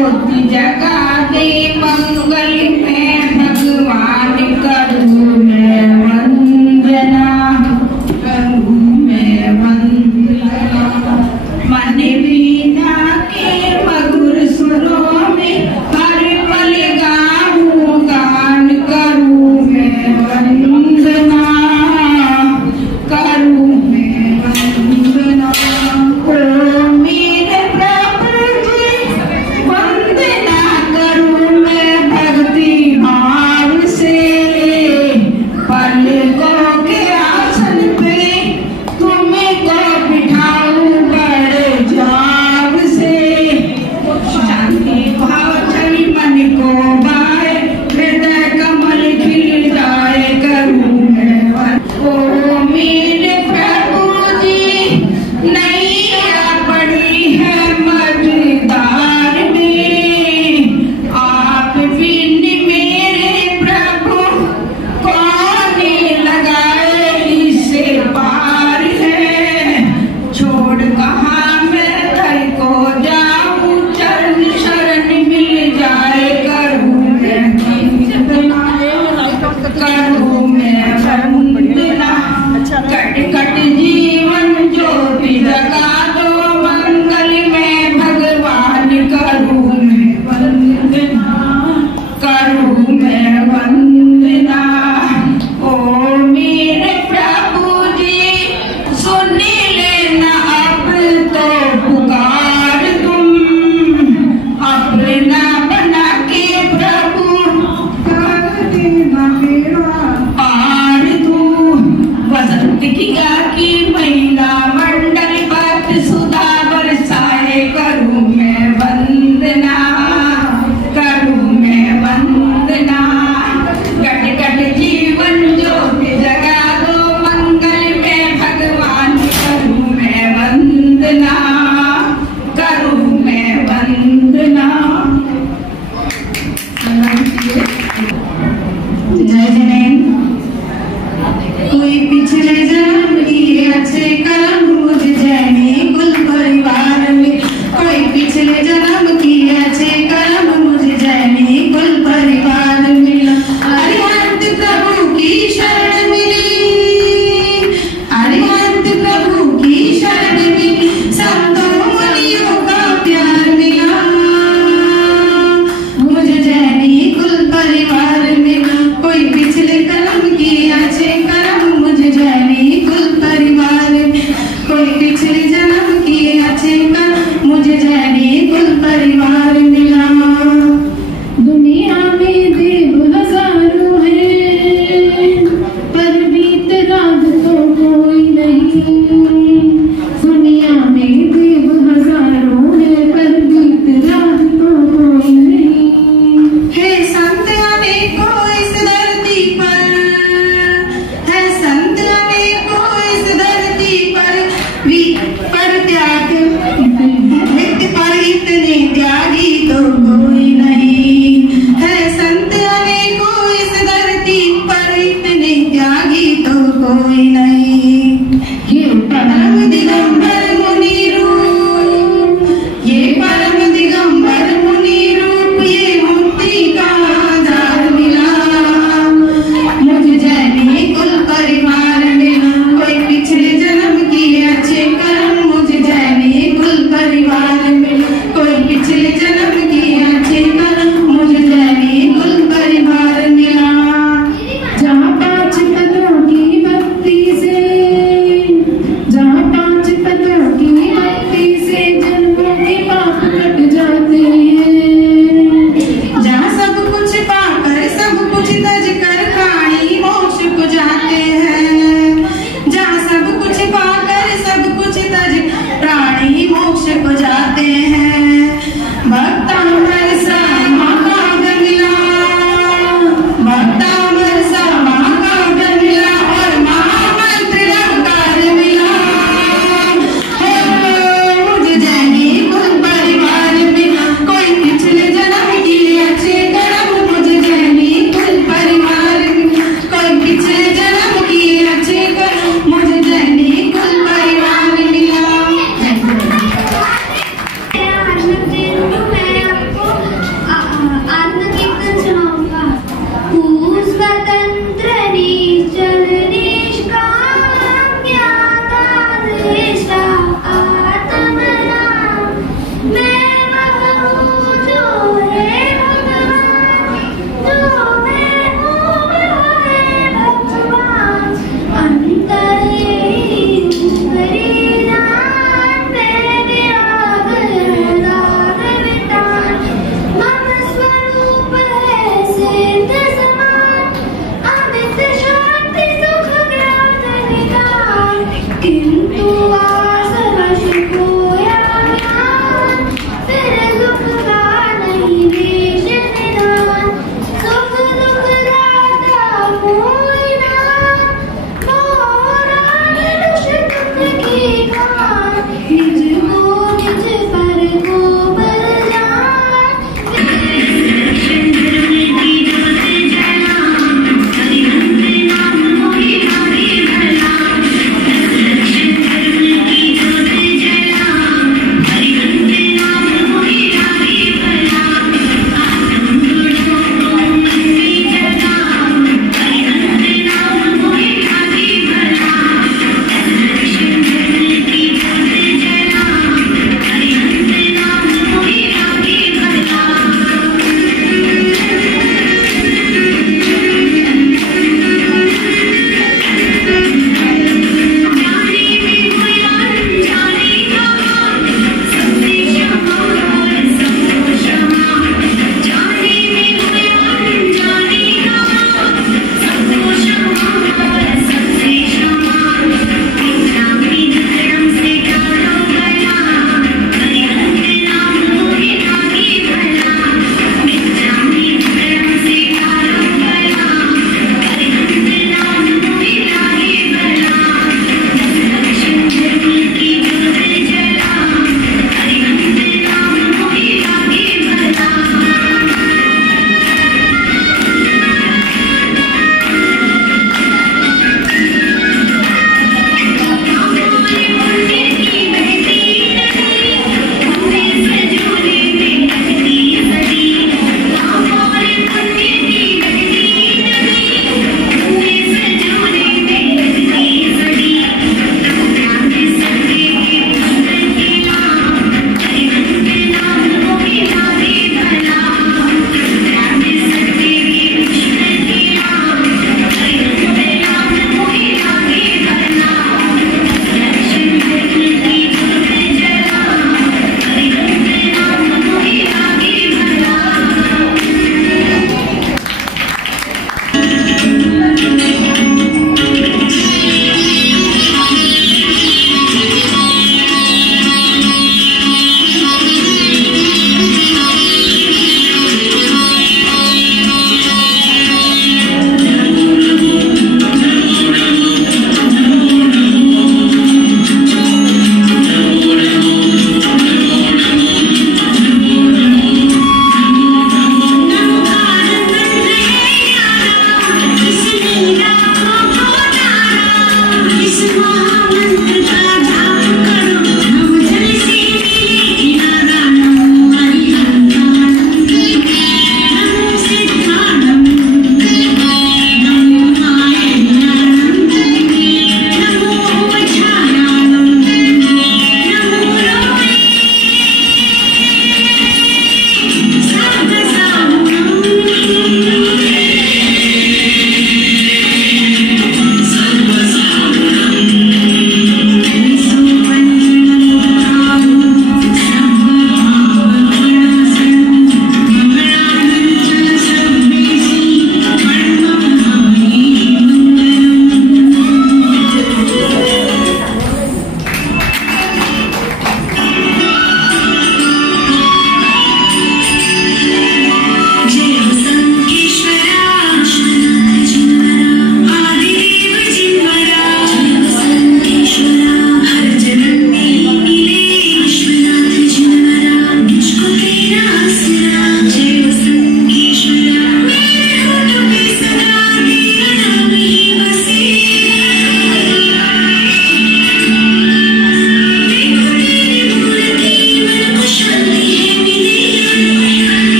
ज्योति जगा दे मंगल में भगवान करूँ मैं वंदना, करूँ मैं वंदना। मन वीणा के मधुर सुरों में हर पल गाऊं गान, करूँ मैं वंदना, करूँ मैं वंदना। ओ मेरे प्रभु जी वंदना करूँ मैं भक्ति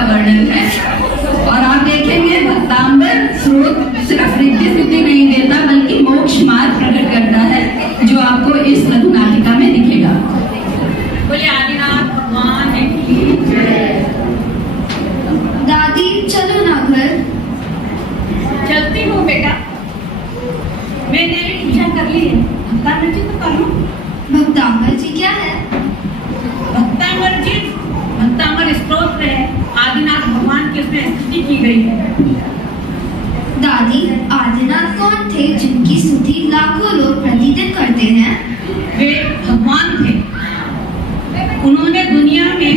का वर्णन है। और आप देखेंगे भक्तांबर स्रोत सिर्फ रिद्धि सिद्धि नहीं देता बल्कि मोक्ष मार्ग प्रकट करता है, जो आपको इस लघु नाटिका में दिखेगा। बोले आदिनाथ भगवान की जय। दादी चलो ना घर। चलती हूँ बेटा, मैंने पूजा कर ली है। भक्तांबर जी तो कर लो। भक्तांबर जी क्या है? भक्तांबर जी भक्तांबर स्तोत्र है, आदिनाथ भगवान की उसमें स्तुति की गई है। दादी आदिनाथ कौन थे जिनकी स्तुति लाखों लोग प्रतिदिन करते हैं? वे भगवान थे। उन्होंने दुनिया में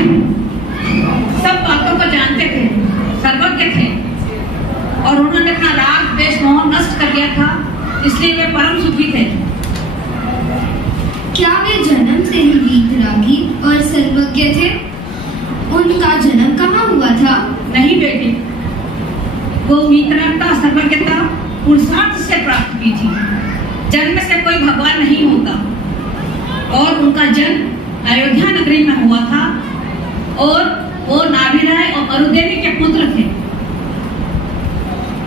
सब बातों को जानते थे, सर्वज्ञ थे, और उन्होंने अपना राग द्वेष मोह नष्ट कर दिया था, इसलिए वे परम सुखी थे। क्या वे जन्म से ही वीतरागी और सर्वज्ञ थे? उनका जन्म कहाँ हुआ था? नहीं बेटी, वो वीतरागता सर्वज्ञता पुरुषार्थ से प्राप्त की थी। जन्म से कोई भगवान नहीं होता, और उनका जन्म अयोध्या नगरी में हुआ था, और वो नाभिराय और अरुदेवी के पुत्र थे।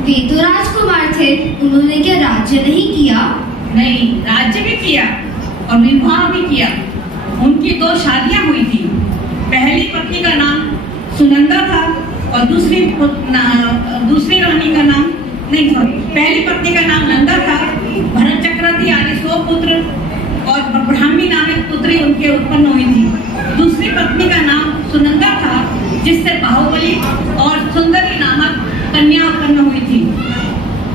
वे तो राजकुमार थे, उन्होंने क्या राज्य नहीं किया? नहीं, राज्य भी किया और विवाह भी किया। उनकी 2 शादियां हुई थी। पहली पत्नी का नाम सुनंदा था और दूसरी रानी का नाम पहली पत्नी का नाम नंदा था। भरत चक्रवर्ती आदि 100 पुत्र और ब्राह्मी नामक पुत्री उनके उत्पन्न हुई थी। दूसरी पत्नी का नाम सुनंदा था, जिससे बाहुबली और सुंदरी नामक कन्या उत्पन्न हुई थी।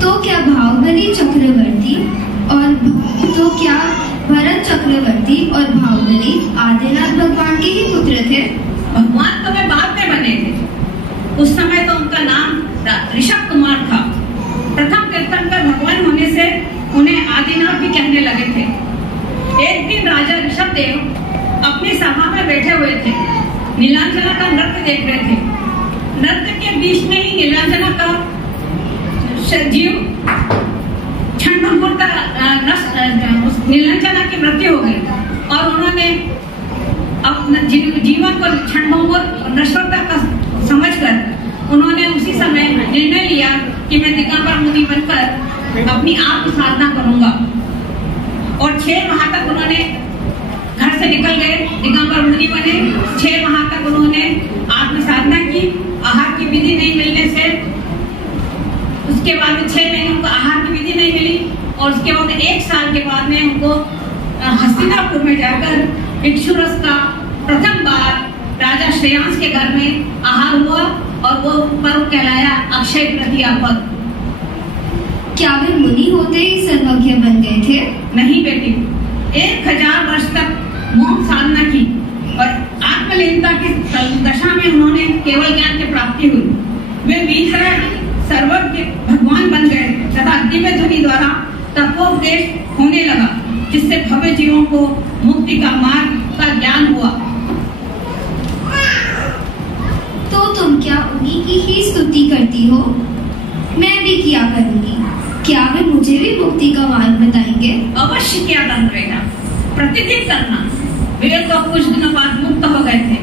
तो क्या बाहुबली चक्रवर्ती और भरत चक्रवर्ती और बाहुबली आदिनाथ भगवान के ही पुत्र थे? भगवान तो वे बाद में बने थे। उस समय तो उनका नाम ऋषभ कुमार था। प्रथम तीर्थंकर भगवान होने से उन्हें आदिनाथ भी कहने लगे थे। एक दिन राजा ऋषभ देव अपनी सभा में बैठे हुए थे, नीलांजना का नृत्य देख रहे थे। नृत्य के बीच में ही नीलांजना का जीव क्षणभंगुरता नीलांजना की मृत्यु हो गई, और उन्होंने अपने जीवन को क्षणभंगुर नश्वरता का समझकर उन्होंने उसी समय निर्णय लिया कि मैं दिगंबर मुनि बनकर अपनी आप की साधना करूंगा। और 6 माह तक उन्होंने घर से निकल गए, दिगंबर मुनि बने। 6 माह तक उन्होंने आत्म साधना की। आहार की विधि नहीं मिलने से उसके बाद 6 महीने उनको आहार की विधि नहीं मिली, और उसके बाद 1 साल के बाद में उनको हस्तिनापुर में जाकर भिक्षु रस का प्रथम बार राजा श्रेयांश के घर में आहार हुआ, और वो पर्व कहलाया अक्षय तृतीया पर्व। क्या वे मुनि होते ही सर्वज्ञ बन गए थे? नहीं बेटी, 1000 वर्ष तक मौन साधना की और आत्मलीनता की दशा में उन्होंने केवल ज्ञान की प्राप्ति हुई। वे वीतरागी सर्वज्ञ भगवान बन गए तथा दिव्य ध्वनि द्वारा तत्वोपदेश होने लगा, जिससे भव्य जीवों को मुक्ति का मार्ग का ज्ञान हुआ। तो तुम क्या उन्हीं की ही स्तुति करती हो? मैं भी किया करूंगी। क्या वे मुझे भी मुक्ति का मार्ग बताएंगे? अवश्य किया करूंगा, प्रतिदिन करना। वे तो कुछ दिनों बाद मुक्त हो गए थे,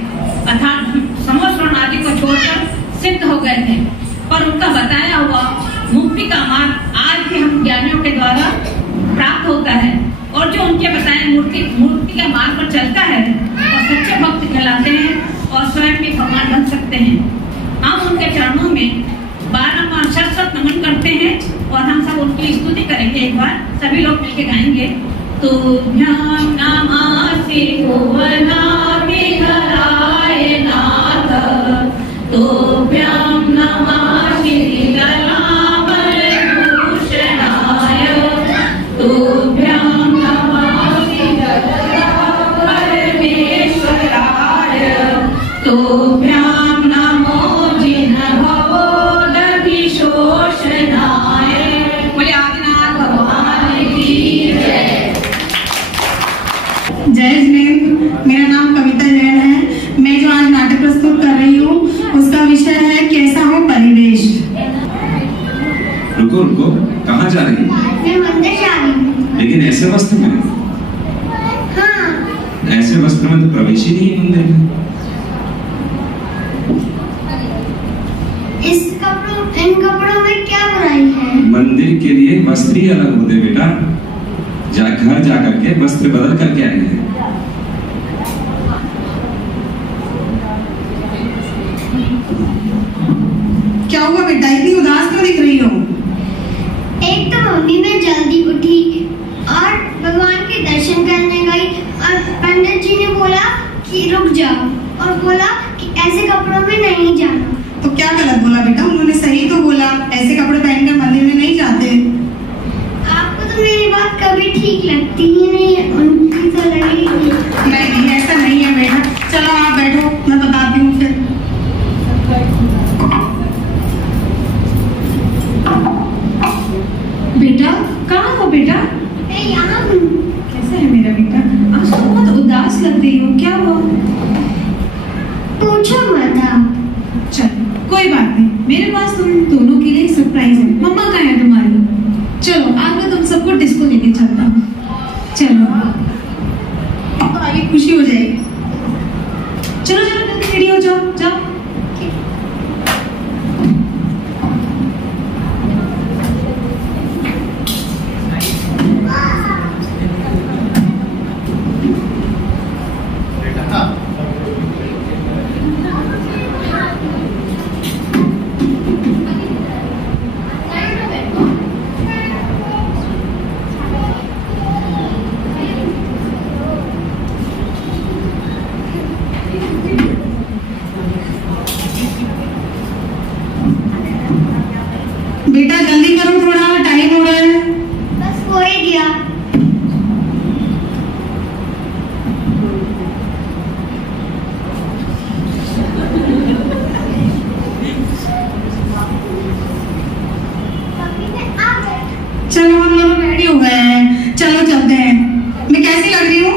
अर्थात समोश्रण आदि को छोड़कर सिद्ध हो गए थे, पर उनका बताया हुआ मुक्ति का मार्ग आज भी हम ज्ञानियों के द्वारा प्राप्त होता है, और जो उनके बताए मूर्ति के मार्ग पर चलता है और सच्चे भक्त कहलाते हैं और स्वयं भी भगवान बन सकते हैं। हम उनके चरणों में बारंबार शत नमन करते हैं, और हम सब उनकी स्तुति करेंगे। एक बार सभी लोग मिलकर गाएंगे। तो भ्याम नमासि भुवनापि हराय नाथ, तो भ्याम नमासि लीलामल भूषणाय, तो भ्याम नमासि परमेश्वराय, तो भ्याम नमो जिनभवोदधि शोषणाय। बोले आदिनाथ भगवान की जय। जय जिनेन्द्र, मेरा नाम कविता जैन है। मैं जो आज नाटक प्रस्तुत कर रही हूँ उसका विषय है कैसा हो परिवेश। रुको रुको, कहाँ जा रही हो? मैं मंदिर जा रही हूँ। लेकिन ऐसे वस्त्र में? हाँ। ऐसे वस्त्र में तो प्रवेश ही नहीं मंदिर में। लिए वस्त्र ही अलग होते बेटा। घर जा करके वस्त्र बदल करके आएंगे। क्या हुआ बेटा, इतनी उदास क्यों दिख रही हो? एक तो मम्मी मैं जल्दी उठी और भगवान के दर्शन करने गई और पंडित जी ने बोला कि रुक जाओ और बोला कि ऐसे कपड़ों में नहीं जाना। तो क्या गलत बोला बेटा? उन्होंने सही तो बोला, ऐसे कपड़े पहनकर मंदिर में नहीं जाते। आपको तो मेरी बात कभी ठीक लगती ही नहीं है, उनकी तो लगी नहीं, ऐसा नहीं है बेटा। चलो आप बैठो, मैं बताती हूँ फिर। बेटा कहाँ हो बेटा? यहाँ हूँ। कैसा है मेरा बेटा? आज तो बहुत उदास लग रही हो, क्या हुआ? पूछो मत आप। चल कोई बात नहीं, मेरे पास तुम दोनों के लिए एक सरप्राइज है। मम्मा कहाँ है तुम्हारी? चलो आज मैं तुम सबको डिस्को लेके चलता हूँ। चलो तो आगे खुशी हो जाएगी। चलो चलो जल्दी रेडी हो जाओ, जाओ। बेटा जल्दी करो, थोड़ा टाइम हो रहा है। बस हो ही गया। चलो हम लोग रेडी हो गए हैं, चलो चलते हैं। मैं कैसी लग रही हूँ?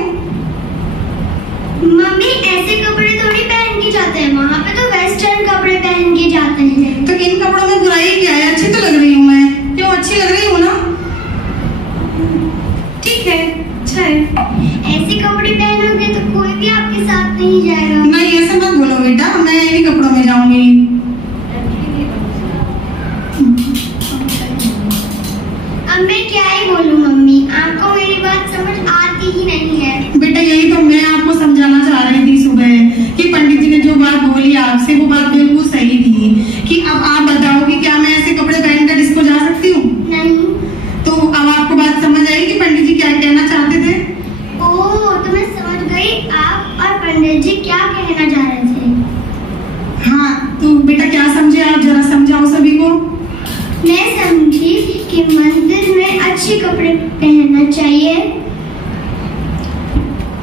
मम्मी ऐसे कपड़े थोड़ी पहन के जाते हैं, वहाँ पे तो वेस्टर्न कपड़े पहन के जाते हैं। तो इन कपड़ों में बुराई क्या है? अच्छी तो लग रही हूँ मैं। क्यों, अच्छी लग रही हूँ ना? ठीक है, अच्छा है। ऐसे कपड़े पहनोगे तो कोई भी आपके साथ नहीं जाएगा। नहीं ऐसे मत बोलो बेटा, मैं इन्हीं कपड़ों में जाऊंगी। अब मैं क्या ही बोलूं मम्मी, आपको मेरी बात समझ आती ही नहीं है। बेटा यही तो मैं आपको समझाना चाह रही थी सुबह कि पंडित जी ने जो बात बोली आपसे वो बात बिल्कुल सही थी कि अब आप बताओ कि क्या मैं ऐसे कपड़े पहनकर डिस्को जा सकती हूँ? नहीं। तो अब आपको बात समझ आई कि पंडित जी क्या कहना चाहते थे? ओह, तो मैं समझ गई आप और पंडित जी क्या कहना चाह रहे थे। हाँ तो बेटा क्या समझे आप, जरा समझाओ सभी को। मैं समझी कि मंदिर में अच्छे कपड़े पहनना चाहिए।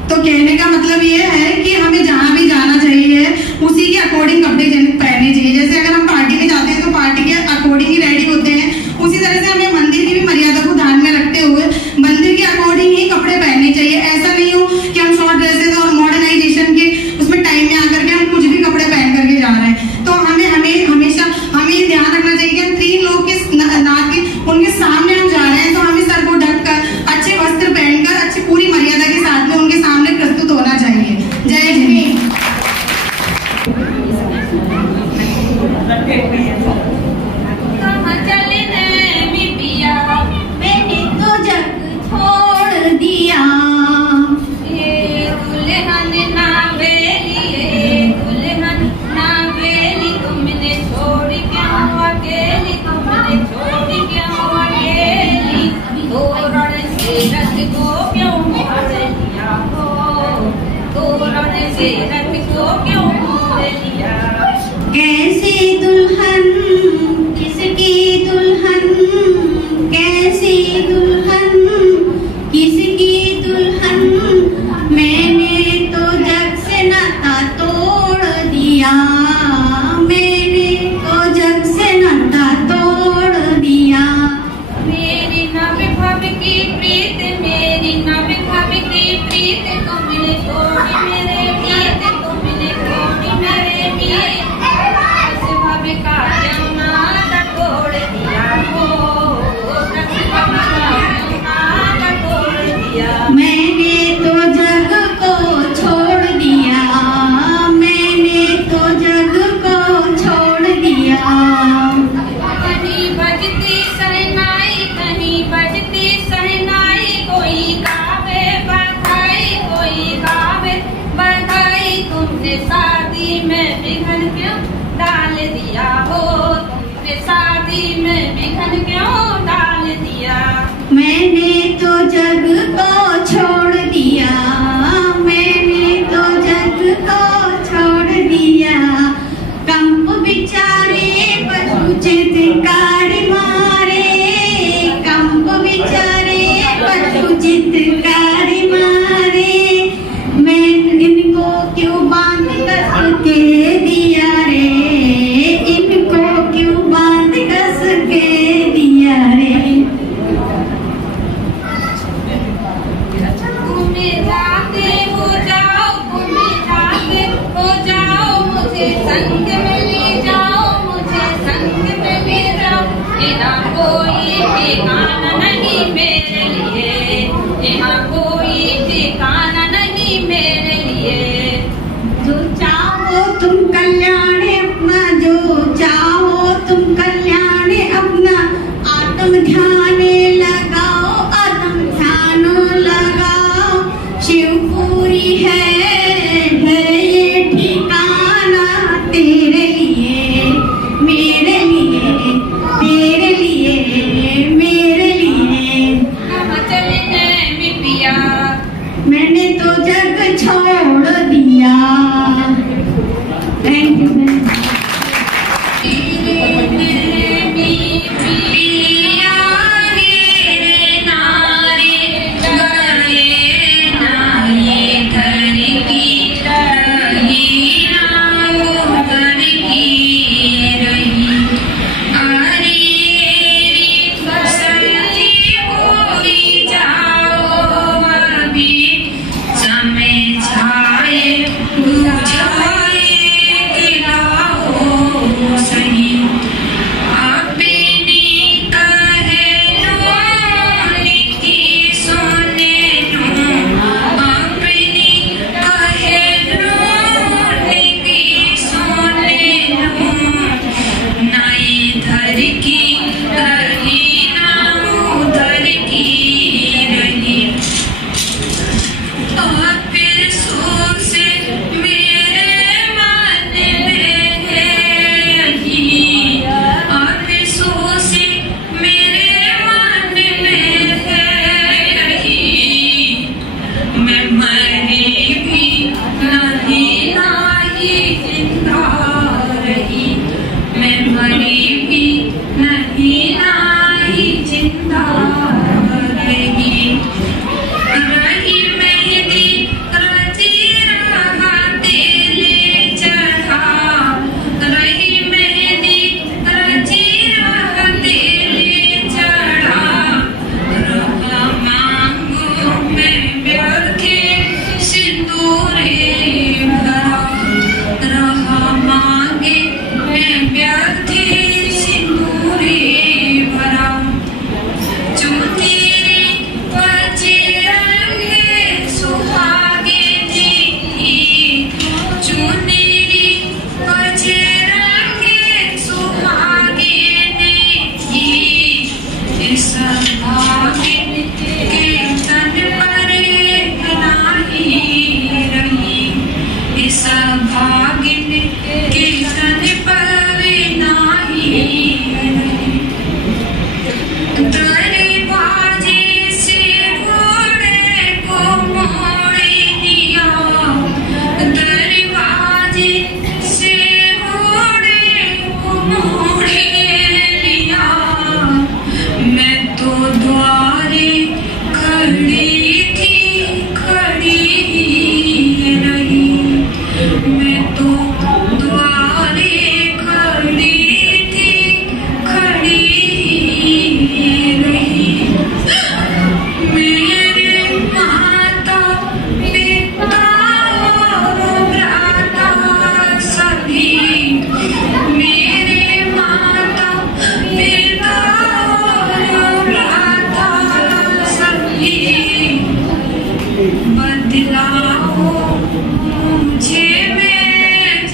तो कहने का मतलब ये है कि हमें जहाँ भी जाना चाहिए उसी के अकॉर्डिंग कपड़े पहनने चाहिए। जैसे अगर हम पार्टी में जाते हैं तो पार्टी के अकॉर्डिंग ही रेडी होते हैं, उसी तरह से हमें मंदिर की भी मर्यादा को ध्यान में रखते हुए मंदिर के अकॉर्डिंग ही कपड़े पहनने चाहिए। ऐसा नहीं हो कि हम शॉर्ट ड्रेसेस और मॉडर्नाइजेशन के उसमें टाइम में आकर के हम कुछ भी कपड़े पहन करके जा रहे हैं। तो हमें हमेशा हमें ध्यान रखना चाहिए कि हम 3 लोग के नाथ के उनके सामने हम जा रहे हैं तो हमें सर को ढककर अच्छे वस्त्र पहनकर अच्छी पूरी मर्यादा के साथ में उनके सामने प्रस्तुत होना चाहिए। जय हिंद। कहाँ चले नैमी पिया, मैंने तो जग छोड़ दिया। ये दुल्हन ना बेली, ये दुल्हन ना बेली, तुमने छोड़ क्यों अकेली, तुमने छोड़ क्यों अकेली, तोरण से रथ को क्यों मोड़ लिया हो, तोरण से रथ को क्यों मोड़ लिया। कैसी दुल्हन, किसकी दुल्हन, कैसी दुल्हन, किसकी दुल्हन, मैंने तो जग से नाता तोड़ दिया, मैंने तो जग से नाता तोड़ दिया। मेरी नव भव की प्रीत, मेरी नव भव की प्रीत, तुमने तोड़ी मेरे मीत, तुमने तोड़ी मेरे मीत, दस भव का जमाना तोड़ दिया हो, दस भव का जमाना तोड़ दिया। मैंने तो जग को छोड़ दिया, मैंने तो जग शादी में विघन क्यों डाल दिया हो, तुमने शादी में विघन क्यों डाल दिया। मैंने तो जग को छोड़ दिया, मैंने तो जग को छोड़ दिया। कंप बिचारे पशु चित्कार मारे, कंप बिचारे पशु चित्कार मारे। मैं इनको क्यों बांध कस के दिया रे, इनको क्यों बांध कस के दिया रे। तुम्हें जाते हो जाओ, तुम्हें जाते हो जाओ, मुझे संग में ले जाओ, मुझे संग में ले जाओ। यहाँ कोई ठिकाना नहीं मेरे लिए, यहाँ कोई ठिकाना नहीं मेरे लिए। जो चाहो तुम कल्याण अपना, जो चाहो तुम कल्याण अपना। आत्म ध्यान लगाओ, आत्म ध्यान लगाओ। शिवपुरी है ये ठिकाना तेरे लिए, मेरे लिए, तेरे लिए, मेरे लिए। कहाँ चले हैं मिपिया, मैंने तो जग छोड़ दिया। Thank you. बदलाओ मुझे मैं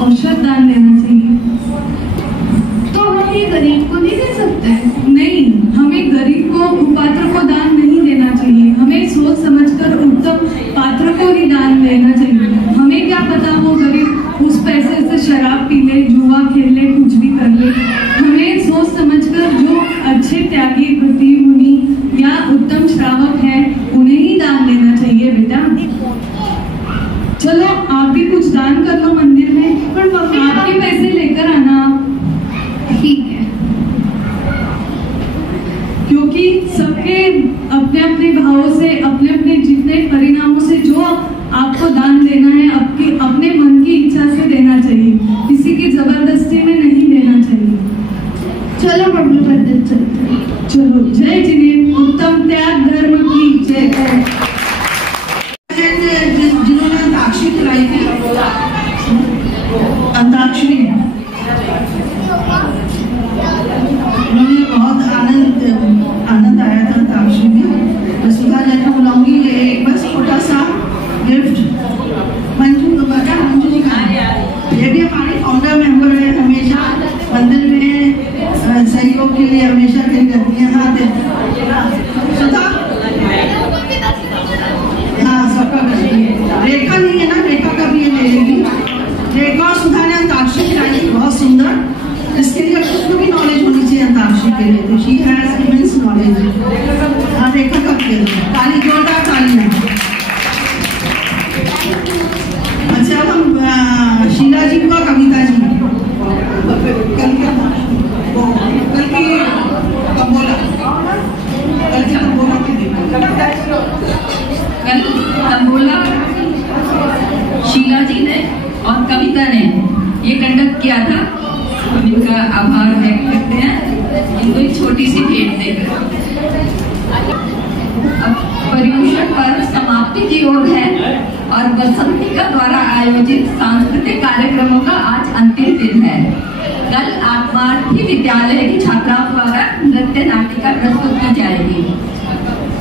औषध दान देना चाहिए। तो हम ये गरीब को नहीं दे सकते? नहीं, हमें गरीब को कुपात्र को दान नहीं देना चाहिए। हमें सोच समझकर उत्तम पात्र को ही दान देना चाहिए। हमें क्या पता वो गरीब उस पैसे से शराब पी ले, जुआ खेल ले, कुछ भी कर ले। हमें सोच समझकर जो अच्छे त्यागी व्रती मुनि या उत्तम श्रावक है उन्हें ही दान देना चाहिए बेटा। चलो आप भी कुछ दान कर लो मंदिर में, पर आपके पैसे लेकर आना। ठीक है। क्योंकि सबके अपने अपने भावों से, अपने अपने जितने परिणामों से जो आपको दान देना है आपकी अपने मन की इच्छा से देना चाहिए, किसी की जबरदस्ती में नहीं देना चाहिए। चलो प्रभु पंडित चलते हैं। चलो, जय जिनेन्द्र, उत्तम त्याग धर्म की जय। जिन्होंने अंताक्षरी खिलाई थी, अंताक्षरी उन्होंने बहुत आनंद आया था अंताक्षरी में। मैं सुधा जी को बुलाऊंगी, एक बस छोटा सा गिफ्ट मंजू जी का। ये भी हमारी फाउंडर मेंबर है, हमेशा मंदिर में सहयोग के लिए हमेशा कहीं रहती है। हाँ सुधा, हाँ सबका करती है। रेखा नहीं है ना, रेखा का भी ये ले लेगी। रेखा और सुधा ने अंताक्षरी खिलाई थी, बहुत सुंदर। इसके लिए उसको भी नॉलेज होनी चाहिए अंताक्षरी के लिए, तो शी हैज इमेंस नॉलेज। हाँ रेखा का भी ताली, जोरदार तालियां। अच्छा अब हम शीला जी को, कविता जी कल की कबोला, कल तंबोला शीला जी ने और कविता ने ये कंडक्ट किया था। हम इनका आभार व्यक्त करते हैं। इनको एक छोटी सी भेंट देकर अब पर्यूषण पर्व समाप्ति की ओर है और वसंतिका द्वारा आयोजित सांस्कृतिक कार्यक्रमों का आज अंतिम दिन है। कल आत्मार्थी विद्यालय की छात्राओं द्वारा नृत्य नाटिका प्रस्तुत की जाएगी।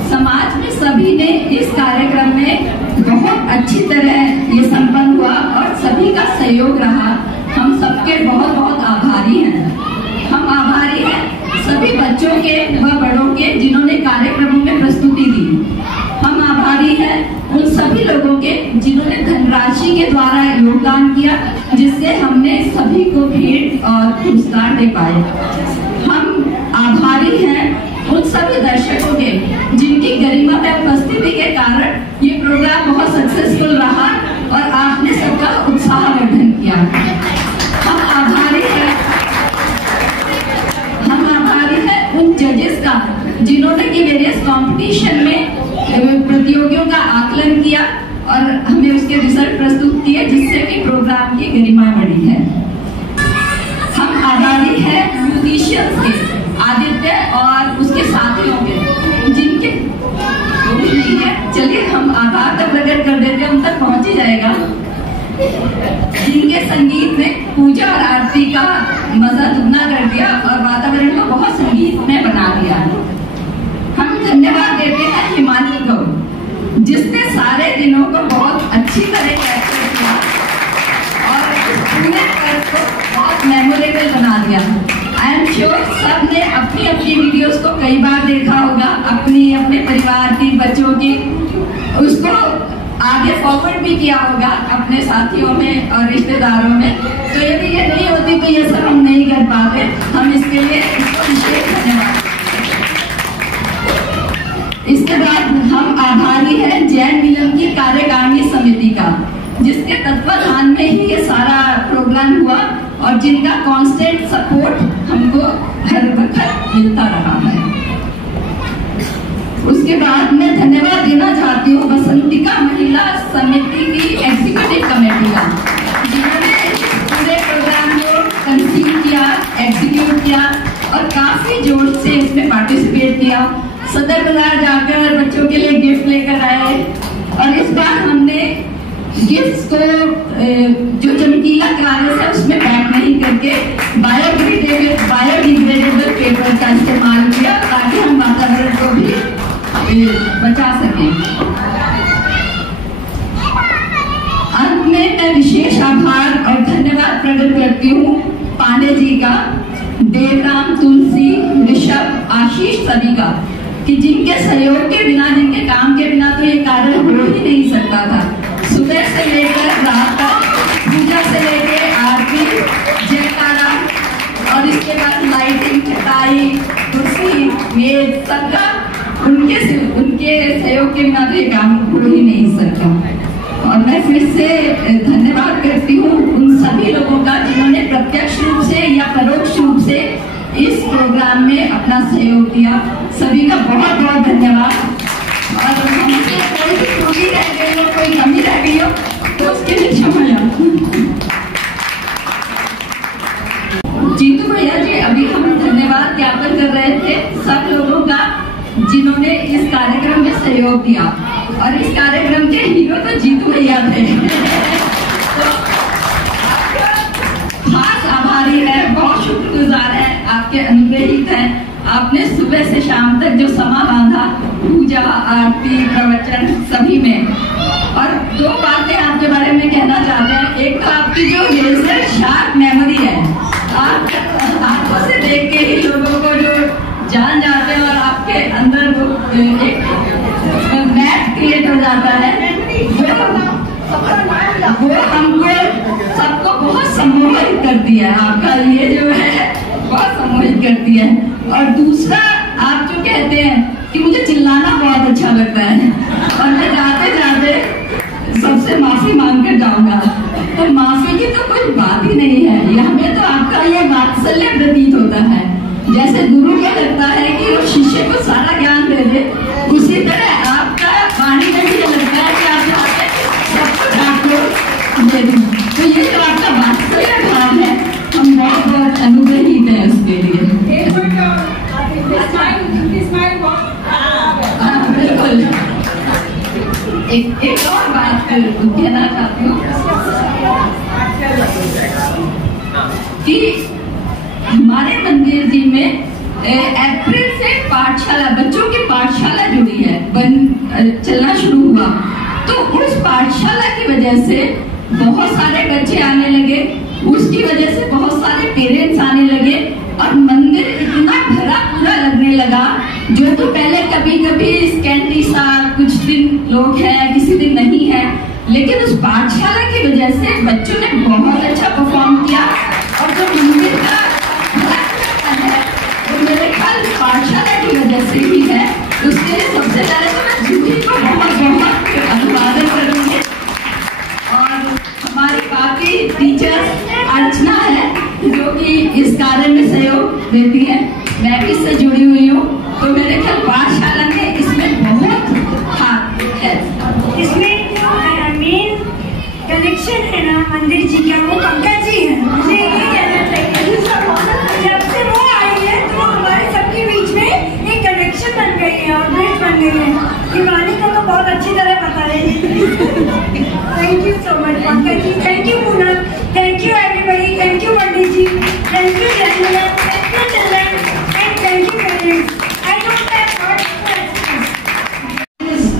समाज में सभी ने इस कार्यक्रम में बहुत अच्छी तरह ये संपन्न हुआ और सभी का सहयोग रहा। हम सबके बहुत बहुत आभारी हैं। हम आभारी हैं सभी बच्चों के व बड़ों के जिन्होंने कार्यक्रमों में प्रस्तुति दी। हम आभारी हैं उन सभी लोगों के जिन्होंने धनराशि के द्वारा योगदान किया, जिससे हमने सभी को भेंट और पुरस्कार दे पाए। हम आभारी हैं उन सभी दर्शकों के जिनकी गरिमा में उपस्थिति के कारण ये प्रोग्राम बहुत सक्सेसफुल रहा और आपने सबका उत्साहवर्धन किया। हम आभारी हैं उन जजेस का जिन्होंने कि वेरियस कंपटीशन में प्रतियोगियों का आकलन किया और हमें उसके रिजल्ट प्रस्तुत किए, जिससे कि प्रोग्राम की गरिमा बढ़ी है। हम आभारी हैं म्यूजिशियंस के, आदित्य और उसके साथियों के, जिनके नहीं है, चलिए हम आभार तो प्रकट कर देते हैं, उन तक पहुंच ही जाएगा। जिनके संगीत ने पूजा और आरती का मजा दुगना कर दिया और वातावरण को बहुत संगीतमय बना दिया। हम धन्यवाद देते हैं हिमानी को, जिसने सारे दिनों को बहुत अच्छी तरह कैप्चर किया और इस पूरे पर्व को बहुत मेमोरेबल बना दिया। आई एम श्योर सब ने अपनी अपनी वीडियोस को कई बार देखा होगा, अपने परिवार की, बच्चों की, उसको आगे फॉरवर्ड भी किया होगा अपने साथियों में और रिश्तेदारों में। तो यदि ये नहीं होती तो ये सब हम नहीं कर पाते। हम इसके लिए इसको विशेष धन्यवाद। इसके बाद हम आभारी हैं जैन मिलन की कार्यकारिणी समिति का, जिसके तत्वाधान में ही ये सारा प्रोग्राम हुआ और जिनका कांस्टेंट सपोर्ट हमको हर वक्त मिलता रहा है। उसके बाद मैं धन्यवाद देना चाहती हूँ बसंतिका महिला समिति की एग्जीक्यूटिव कमेटी का, जिन्होंने पूरे प्रोग्राम को कंसीव किया, एग्जीक्यूट किया और काफी जोर से इसमें पार्टिसिपेट किया। सदर बाजार जाकर बच्चों के लिए गिफ्ट लेकर आए और इस बार हमने गिफ्ट्स को जो चमकीला कागज है उसमें पैक नहीं करके बायोडिग्रेडेबल पेपर का इस्तेमाल किया, ताकि हम वातावरण को भी बचा सकें। में मैं विशेष आभार और धन्यवाद प्रकट करती हूँ पांडे जी का, देवराम, तुलसी, ऋषभ, आशीष सभी का, कि जिनके सहयोग के बिना, जिनके काम के बिना तो ये कार्य हो ही नहीं सकता था। सुबह से लेकर रात तक, पूजा से लेकर आरती, जयकारा और इसके बाद लाइटिंग, छटाई, कुर्सी, मेज, सबका उनके सहयोग के बिना तो ये काम हो ही नहीं सकता। और मैं फिर से धन्यवाद करती हूँ उन सभी लोगों का जिन्होंने प्रत्यक्ष रूप से या परोक्ष रूप से इस प्रोग्राम में अपना सहयोग दिया। सभी का बहुत बहुत धन्यवाद। और हमसे कोई भी त्रुटि रह गई हो, कोई कमी रह गई हो तो उसके लिए क्षमा जीतू भैया जी, अभी हम धन्यवाद ज्ञापन कर रहे थे सब लोगों का जिन्होंने इस कार्यक्रम में सहयोग दिया। और इस कार्यक्रम के हीरो तो जीतू भैया थे। तो खास आभारी है, बहुत शुक्रगुजार है, आपके अनुग्रहित हैं। आपने सुबह से शाम तक जो समा बांधा, पूजा, आरती, प्रवचन सभी में। और दो बातें आपके बारे में कहना चाहते हैं। एक तो आपकी जो लेजर शार्प मेमोरी है, आप आंखों से देख के ही लोगों को जो जान जाते हैं और आपके अंदर वो एक मैप क्रिएट हो जाता है, वो हमको सबको बहुत सम्मोहित करती है। आपका ये जो है बहुत सम्मोहित करती है। और दूसरा, आप जो कहते हैं कि मुझे चिल्लाना बहुत अच्छा लगता है और मैं जाते जाते सबसे माफी मांग कर जाऊंगा, तो माफी की तो कोई बात ही नहीं है। ये हमें तो आपका ये वात्सल्य प्रतीत होता है। जैसे गुरु को लगता है कि वो शिष्य को सारा ज्ञान दे दे, उसी तरह आपका वाणी में भी लगता है कि आप चाहते हैं सब कुछ आपको दे दें। तो ये जो आपका वात्सल्य भाव है, हम बहुत बहुत अनुग्रहित हैं उसके लिए। बिल्कुल। एक और बात कहना चाहती हूँ कि हमारे मंदिर जी में अप्रैल से पाठशाला, बच्चों की पाठशाला जुड़ी है, चलना शुरू हुआ। तो उस पाठशाला की वजह से बहुत सारे बच्चे आने लगे, उसकी वजह से बहुत सारे पेरेंट्स आने लगे और मंदिर इतना भरा पूरा लगने लगा। जो तो पहले कभी कभी स्कैंटी सा कुछ दिन लोग हैं, किसी दिन नहीं है, लेकिन उस पाठशाला की वजह से बच्चों ने बहुत अच्छा परफॉर्म किया। और जो मंदिर का है वो मेरे ख्याल पाठशाला की वजह से ही है। उसके लिए सबसे पहले तो मैं जूही को बहुत बहुत अभिवादन करूंगी। और हमारी बाकी टीचर्स अर्चना है जो कि इस कार्य में सहयोग देती है, मैं भी इससे जुड़ी हुई हूँ। तो मेरे ख्याल पाठशाला में इसमें बहुत हाथ है। इसमें जो मेन कनेक्शन है ना मंदिर जी का, वो पंकज जी है। मुझे ये कहना चाहिए, जब से वो आई है तो हमारे सबके बीच में एक कनेक्शन बन गई है और ब्रिज बन गई है। दिवाली को तो बहुत अच्छी तरह पता है। Thank you so much Pankaj ji, thank you Poonam, thank you everybody, thank you Pandit ji, thank you Jaymala, thank you children and thank you parents. I don't have words.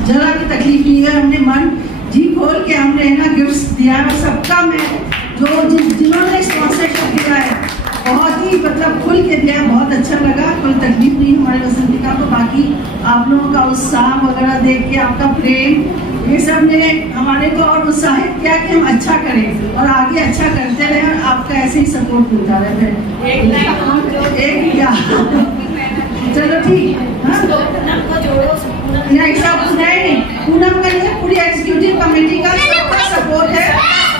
जरा की तकलीफ नहीं है, हमने मन जी खोल के हमने ना गिफ्ट्स दिया और सबका मैं जो जिन्होंने स्पॉन्सरशिप किया है बहुत ही मतलब खुल के दिया, बहुत अच्छा लगा। कोई तकलीफ नहीं हमारे वसंतिका को। बाकी आप लोगों का उत्साह वगैरह देख के, आपका प्रेम, ये सब ने हमारे को और उत्साहित किया कि हम अच्छा करें और आगे अच्छा करते रहे। और आपका ऐसे ही सपोर्ट मिलता रहे। एक क्या चलो ठीक नहीं, सब नहीं पूनम का ये पूरी एग्जीक्यूटिव कमेटी का सबका सपोर्ट है।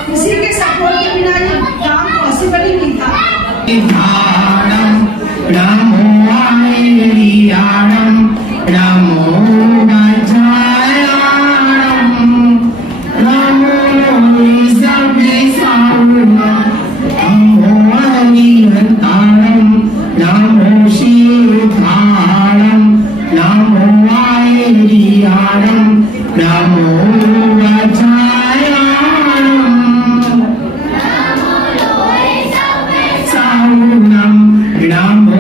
किसी के सपोर्ट के बिना ये काम पॉसिबल ही नहीं था। Namo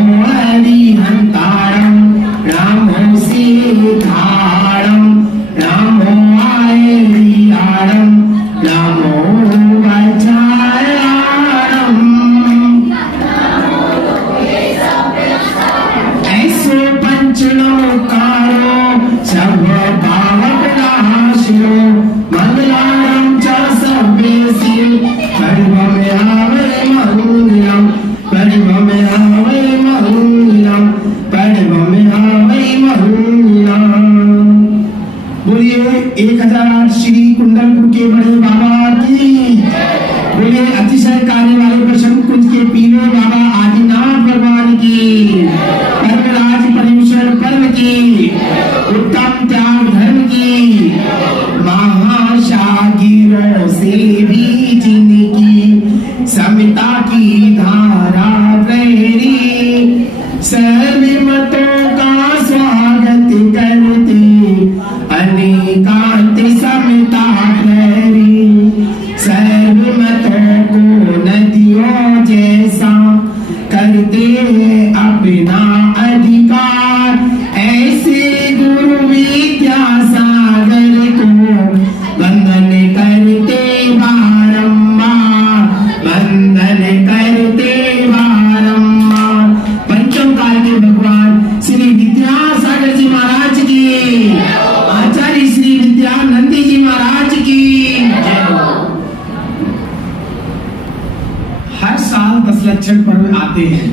लक्षण पर्व आते हैं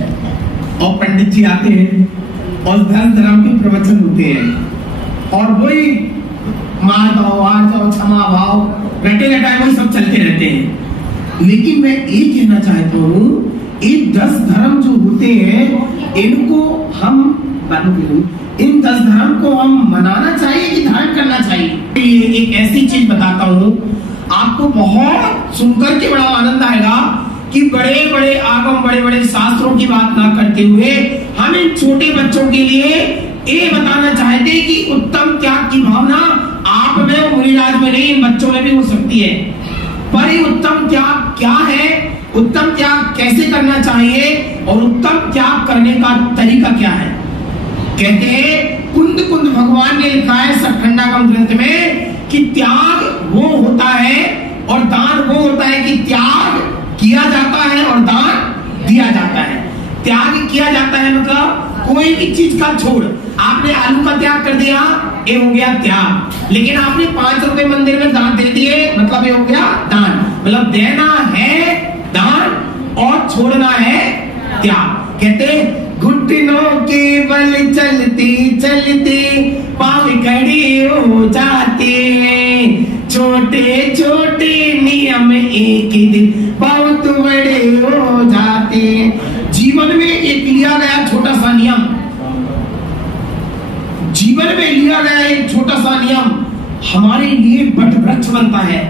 और पंडित जी आते हैं और 10 धर्म के प्रवचन होते हैं और वही मार दो, आज जाओ, क्षमा भाव, रटे रटाए वही सब चलते रहते हैं। लेकिन मैं ये कहना चाहता हूँ, ये 10 धर्म जो होते हैं इनको हम इन 10 धर्म को हम मनाना चाहिए कि धारण करना चाहिए। एक ऐसी चीज बताता हूँ आपको, बहुत सुनकर के बड़ा आनंद आएगा कि बड़े बड़े आगम, बड़े बड़े शास्त्रों की बात ना करते हुए हम इन छोटे बच्चों के लिए ये बताना चाहते हैं कि उत्तम त्याग की भावना आप में और मुनिराज में नहीं, इन बच्चों में भी हो सकती है। पर ये उत्तम त्याग क्या है, उत्तम त्याग कैसे करना चाहिए और उत्तम त्याग करने का तरीका क्या है। कहते हैं कुंद कुंद भगवान ने लिखा है सखंडागम ग्रंथ में कि त्याग वो होता है और दान वो होता है कि त्याग किया जाता है और दान दिया जाता है। त्याग किया जाता है मतलब कोई भी चीज का छोड़, आपने आलू का त्याग कर दिया, ये हो गया त्याग। लेकिन आपने 5 रुपए मंदिर में दान दे दिए, मतलब ये हो गया दान। मतलब देना है दान और छोड़ना है त्याग। कहते घुटनों के बल चलते चलते पाँव खड़े हो जाते, छोटे छोटे नियम एक दिन बहुत बड़े हो जाते। जीवन में एक लिया गया छोटा सा नियम, जीवन में लिया गया एक छोटा सा नियम हमारे लिए वट वृक्ष बनता है,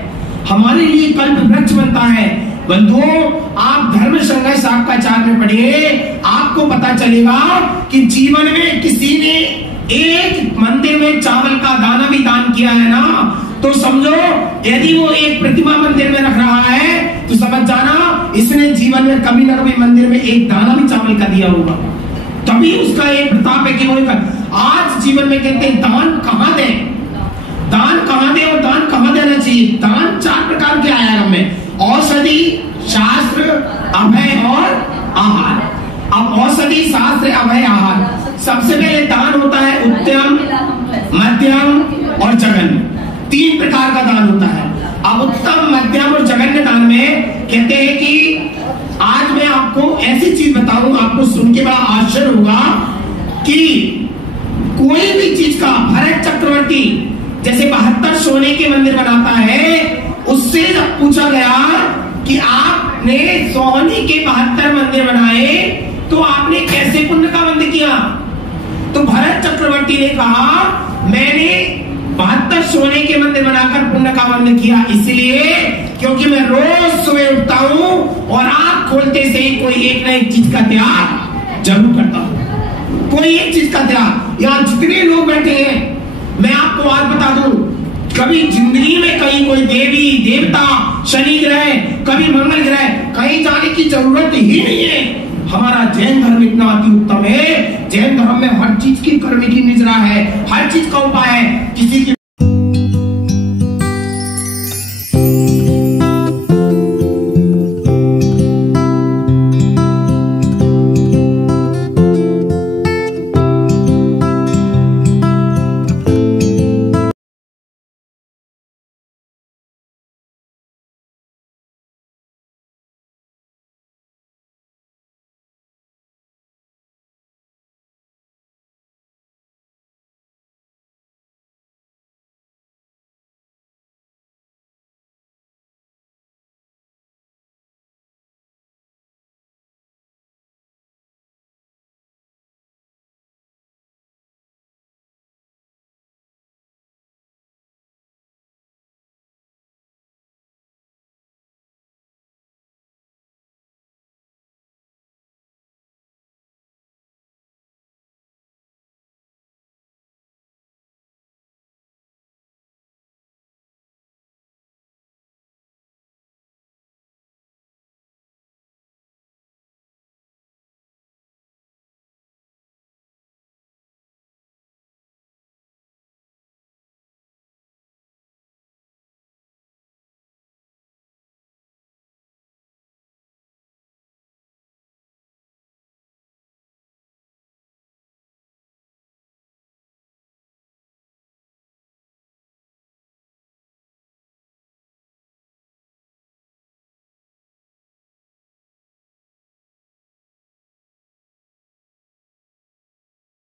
हमारे लिए कल्प वृक्ष बनता है। बंधुओं, आप धर्म संग्रह शाखाचार में पढ़िए, आपको पता चलेगा कि जीवन में किसी ने एक मंदिर में चावल का दाना भी दान किया है ना, तो समझो यदि वो एक प्रतिमा मंदिर में रख रहा है तो समझ जाना इसने जीवन में कभी ना कभी मंदिर में एक दाना भी चावल का दिया होगा, तभी उसका एक प्रताप है कि वो आज जीवन में कहते हैं दान कहाँ दे, दान कहाँ दे और दान कहाँ देना चाहिए। दान 4 प्रकार के आया हमें, औषधि, शास्त्र, अभय और आहार। अब औषधि, शास्त्र, अभय, आहार, सबसे पहले दान होता है उत्तम, मध्यम और जघन्य। 3 प्रकार का दान होता है। अब उत्तम, मध्यम और जघन्य दान में कहते हैं कि आज मैं आपको ऐसी चीज बताऊं, आपको सुन के बड़ा आश्चर्य होगा कि कोई भी चीज का भरत चक्रवर्ती जैसे 72 सोने के मंदिर बनाता है, उससे जब पूछा गया कि आपने सोने के 72 मंदिर बनाए तो आपने कैसे पुण्य का बंद किया, तो भरत चक्रवर्ती ने कहा मैंने 72 सोने के मंदिर बनाकर पुण्य का बंद किया इसलिए क्योंकि मैं रोज सुबह उठता हूं और आंख खोलते से ही कोई एक न एक चीज का त्याग जरूर करता हूं, कोई एक चीज का त्याग। यहाँ जितने लोग बैठे हैं मैं आपको आज बता दूं, कभी जिंदगी में कहीं कोई देवी देवता, शनि ग्रह, कभी मंगल ग्रह, कहीं जाने की जरूरत ही नहीं है। हमारा जैन धर्म इतना अति उत्तम है, जैन धर्म में हर चीज की करने की निजरा है, हर चीज का उपाय है। किसी की